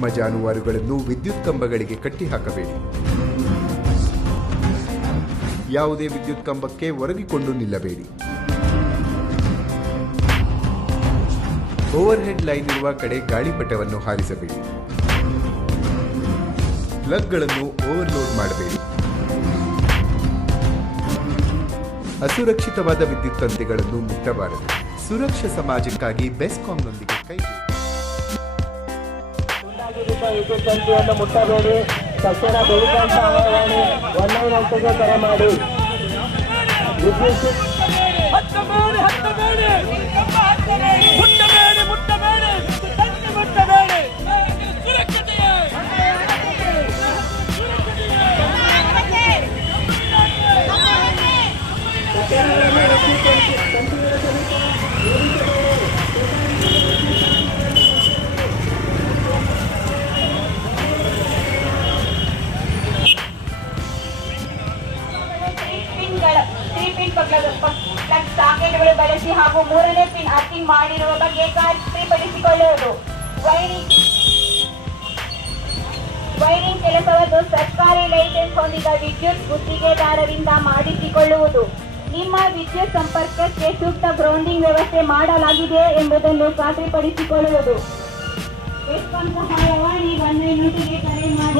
ನಿಮ್ಮ ಜಾನುವಾರುಗಳನ್ನು ವಿದ್ಯುತ್ ಕಂಬಗಳಿಗೆ ಕಟ್ಟಿಹಾಕಬೇಡಿ. ಯಾವುದೇ ವಿದ್ಯುತ್ ಕಂಬಕ್ಕೆ ಒರಗಿಕೊಂಡು ನಿಲ್ಲಬೇಡಿ. ಓವರ್ಹೆಡ್ ಲೈನ್ ಇರುವ ಕಡೆ ಗಾಳಿಪಟವನ್ನು ಹಾರಿಸಬೇಡಿ. ಪ್ಲಗ್ಗಳನ್ನು ಓವರ್ಲೋಡ್ ಮಾಡಬೇಡಿ. ಅಸುರಕ್ಷಿತವಾದ ವಿದ್ಯುತ್ ತಂತಿಗಳನ್ನು ಮುಟ್ಟಬಾರದು. ಸುರಕ್ಷಾ ಸಮಾಜಕ್ಕಾಗಿ ಬೆಸ್ಕಾಂನೊಂದಿಗೆ ಕೈಜೋಡಿಸಿ. ವಿದ್ಯುತ್ ತಂತಿಯನ್ನು ಮುಟ್ಟಬೇಡಿ. ತಕ್ಷಣ ಬೆಳಿತಂತ ಸಹಾಯವಾಣಿ 199ಗೆ ಕರೆ ಮಾಡಿ. ಸಾಕೆಟ್ಗಳು ಬಳಸಿ ಹಾಗೂ 3ನೇ ಪಿನ್ ಅರ್ತಿಂಗ್ ಮಾಡಿರುವ ಬಗ್ಗೆ ಖಾತ್ರಿಪಡಿಸಿಕೊಳ್ಳುವುದು. ವೈರಿಂಗ್ ಕೆಲಸವನ್ನು ಸರ್ಕಾರಿ ಲೈಸೆನ್ಸ್ ಹೊಂದಿದ ವಿದ್ಯುತ್ ಗುತ್ತಿಗೆದಾರರಿಂದ ಮಾಡಿಸಿಕೊಳ್ಳುವುದು. ನಿಮ್ಮ ವಿದ್ಯುತ್ ಸಂಪರ್ಕಕ್ಕೆ ಸೂಕ್ತ ಗ್ರೌಂಡಿಂಗ್ ವ್ಯವಸ್ಥೆ ಮಾಡಲಾಗಿದೆ ಎಂಬುದನ್ನು ಖಾತ್ರಿಪಡಿಸಿಕೊಳ್ಳುವುದು. ಬೆಸ್ಕಾಂ ಸಹಾಯವಾಣಿ 199ಗೆ ಕರೆ ಮಾಡಿ.